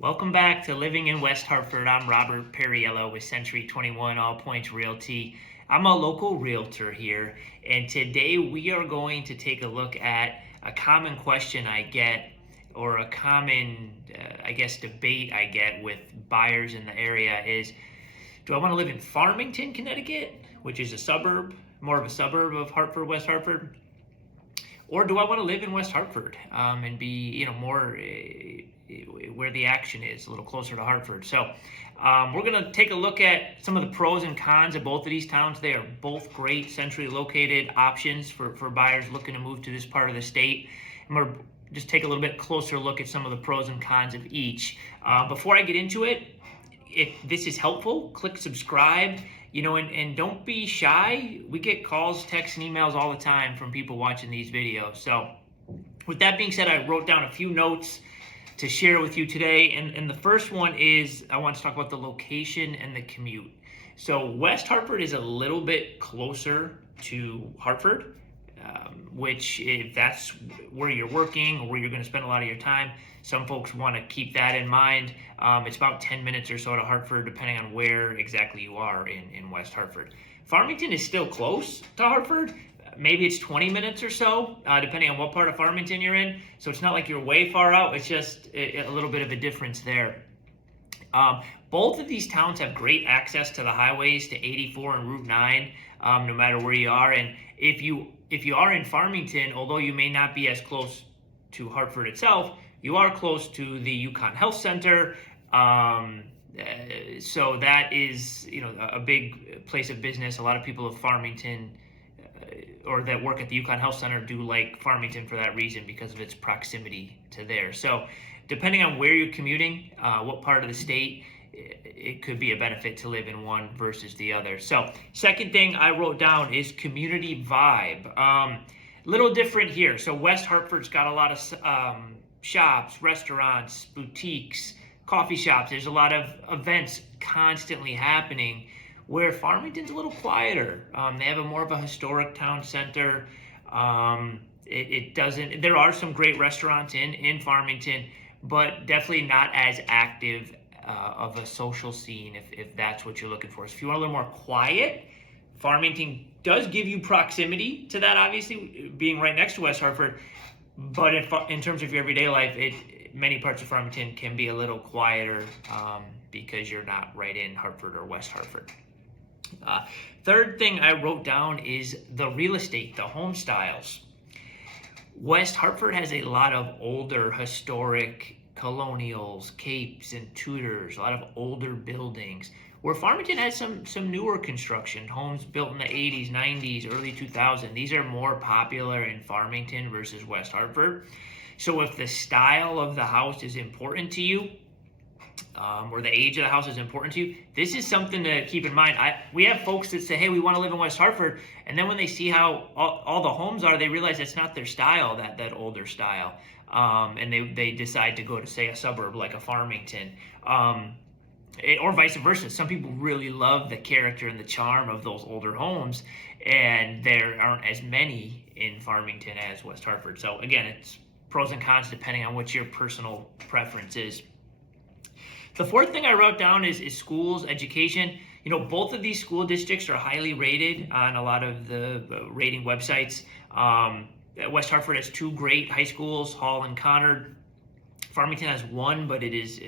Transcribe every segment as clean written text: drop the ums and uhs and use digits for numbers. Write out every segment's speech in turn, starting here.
Welcome back to Living in West Hartford. I'm Robert Perriello with Century 21 AllPoints Realty. I'm a local realtor here, and today we are going to take a look at a common question I get, or a common, debate I get with buyers in the area is, do I want to live in Farmington, Connecticut, which is a suburb, more of a suburb of Hartford, West Hartford? Or do I want to live in West Hartford and be, more where the action is, a little closer to Hartford? So we're going to take a look at some of the pros and cons of both of these towns. They are both great centrally located options for buyers looking to move to this part of the state. And we're just take a little bit closer look at some of the pros and cons of each. Before I get into it, if this is helpful, click subscribe, and don't be shy. We get calls, texts, and emails all the time from people watching these videos. So with that being said, I wrote down a few notes to share with you today. And the first one is I want to talk about the location and the commute. So West Hartford is a little bit closer to Hartford, which if that's where you're working or where you're going to spend a lot of your time, some folks want to keep that in mind. It's about 10 minutes or so to Hartford, depending on where exactly you are in West Hartford. Farmington is still close to Hartford. Maybe it's 20 minutes or so, depending on what part of Farmington you're in. So it's not like you're way far out. It's just a little bit of a difference there. Both of these towns have great access to the highways, to 84 and Route 9, no matter where you are. And if you are in Farmington, although you may not be as close to Hartford itself, you are close to the UConn Health Center. So that is, a big place of business. A lot of people of Farmington or that work at the UConn Health Center do like Farmington for that reason, because of its proximity to there. So depending on where you're commuting, what part of the state, it could be a benefit to live in one versus the other. So second thing I wrote down is community vibe. Little different here. So West Hartford's got a lot of shops, restaurants, boutiques, coffee shops. There's a lot of events constantly happening, where Farmington's a little quieter. They have more of a historic town center. It doesn't. There are some great restaurants in Farmington, but definitely not as active of a social scene if that's what you're looking for. So if you want a little more quiet, Farmington does give you proximity to that, obviously, being right next to West Hartford. But in terms of your everyday life, many parts of Farmington can be a little quieter because you're not right in Hartford or West Hartford. Third thing I wrote down is the real estate, the home styles. West Hartford has a lot of older, historic colonials, capes, and Tudors, a lot of older buildings, where Farmington has some newer construction, homes built in the 80s, 90s, early 2000s. These are more popular in Farmington versus West Hartford. So if the style of the house is important to you, or the age of the house is important to you, this is something to keep in mind. We have folks that say, hey, we want to live in West Hartford, and then when they see how all the homes are, they realize it's not their style, that older style, and they decide to go to, say, a suburb like a Farmington, or vice versa. Some people really love the character and the charm of those older homes, and there aren't as many in Farmington as West Hartford. So again, it's pros and cons depending on what your personal preference is. The fourth thing I wrote down is schools, education. Both of these school districts are highly rated on a lot of the rating websites. West Hartford has two great high schools, Hall and Conard. Farmington has one, but it is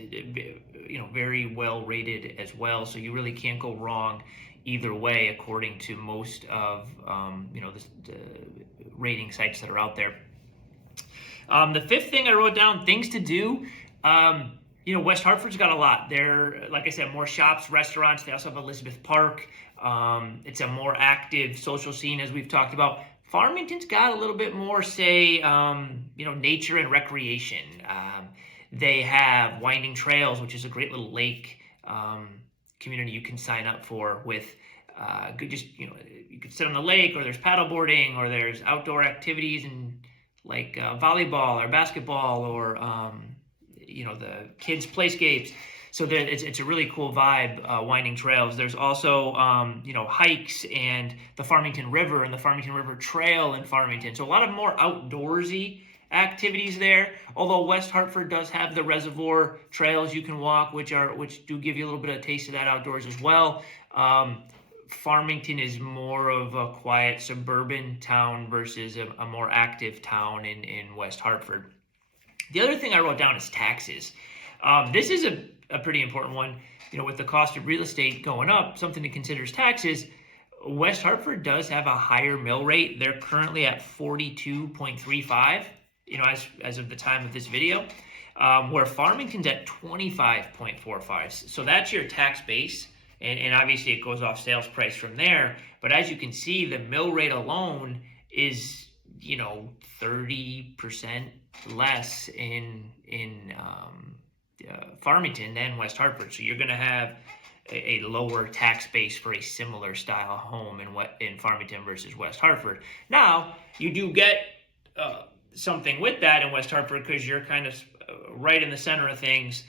very well rated as well. So you really can't go wrong either way, according to most of the rating sites that are out there. The fifth thing I wrote down, things to do. West Hartford's got a lot. There, like I said, more shops, restaurants. They also have Elizabeth Park. It's a more active social scene, as we've talked about. Farmington's got a little bit more, say, nature and recreation. They have winding trails, which is a great little lake community you can sign up for with you could sit on the lake, or there's paddleboarding, or there's outdoor activities and like volleyball or basketball, or the kids' playscapes. So it's a really cool vibe, winding trails. There's also, hikes and the Farmington River and the Farmington River Trail in Farmington. So a lot of more outdoorsy activities there. Although West Hartford does have the reservoir trails you can walk, which do give you a little bit of a taste of that outdoors as well. Farmington is more of a quiet suburban town versus a more active town in West Hartford. The other thing I wrote down is taxes. This is a pretty important one. With the cost of real estate going up, something to consider is taxes. West Hartford does have a higher mill rate. They're currently at 42.35, as of the time of this video, where Farmington's at 25.45. So that's your tax base. And obviously it goes off sales price from there. But as you can see, the mill rate alone is, 30% less in Farmington than West Hartford. So you're going to have a lower tax base for a similar style home in Farmington versus West Hartford. Now, you do get something with that in West Hartford because you're kind of right in the center of things,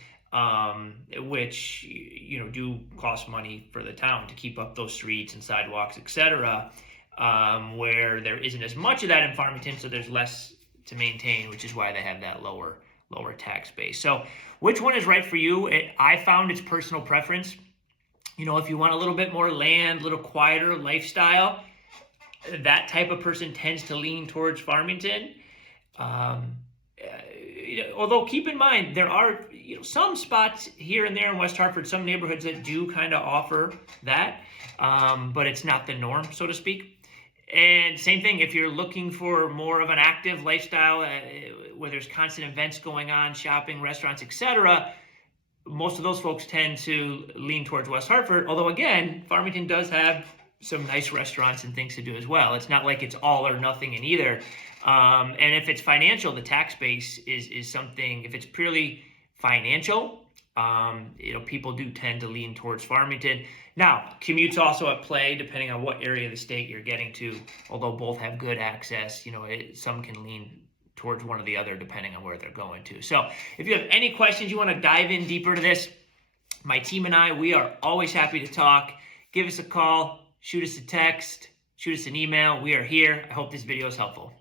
which do cost money for the town to keep up those streets and sidewalks, etc. Where there isn't as much of that in Farmington, so there's less to maintain, which is why they have that lower tax base. So which one is right for you? I found it's personal preference. If you want a little bit more land, a little quieter lifestyle, that type of person tends to lean towards Farmington. Although keep in mind, there are some spots here and there in West Hartford, some neighborhoods that do kind of offer that, but it's not the norm, so to speak. And same thing, if you're looking for more of an active lifestyle where there's constant events going on, shopping, restaurants, etc., most of those folks tend to lean towards West Hartford. Although, again, Farmington does have some nice restaurants and things to do as well. It's not like it's all or nothing in either. And if it's financial, the tax base is something, if it's purely financial, people do tend to lean towards Farmington. Now, commute's also at play depending on what area of the state you're getting to. Although both have good access, some can lean towards one or the other depending on where they're going to. So if you have any questions, you want to dive in deeper to this, my team and I, we are always happy to talk. Give us a call, shoot us a text, shoot us an email. We are here. I hope this video is helpful.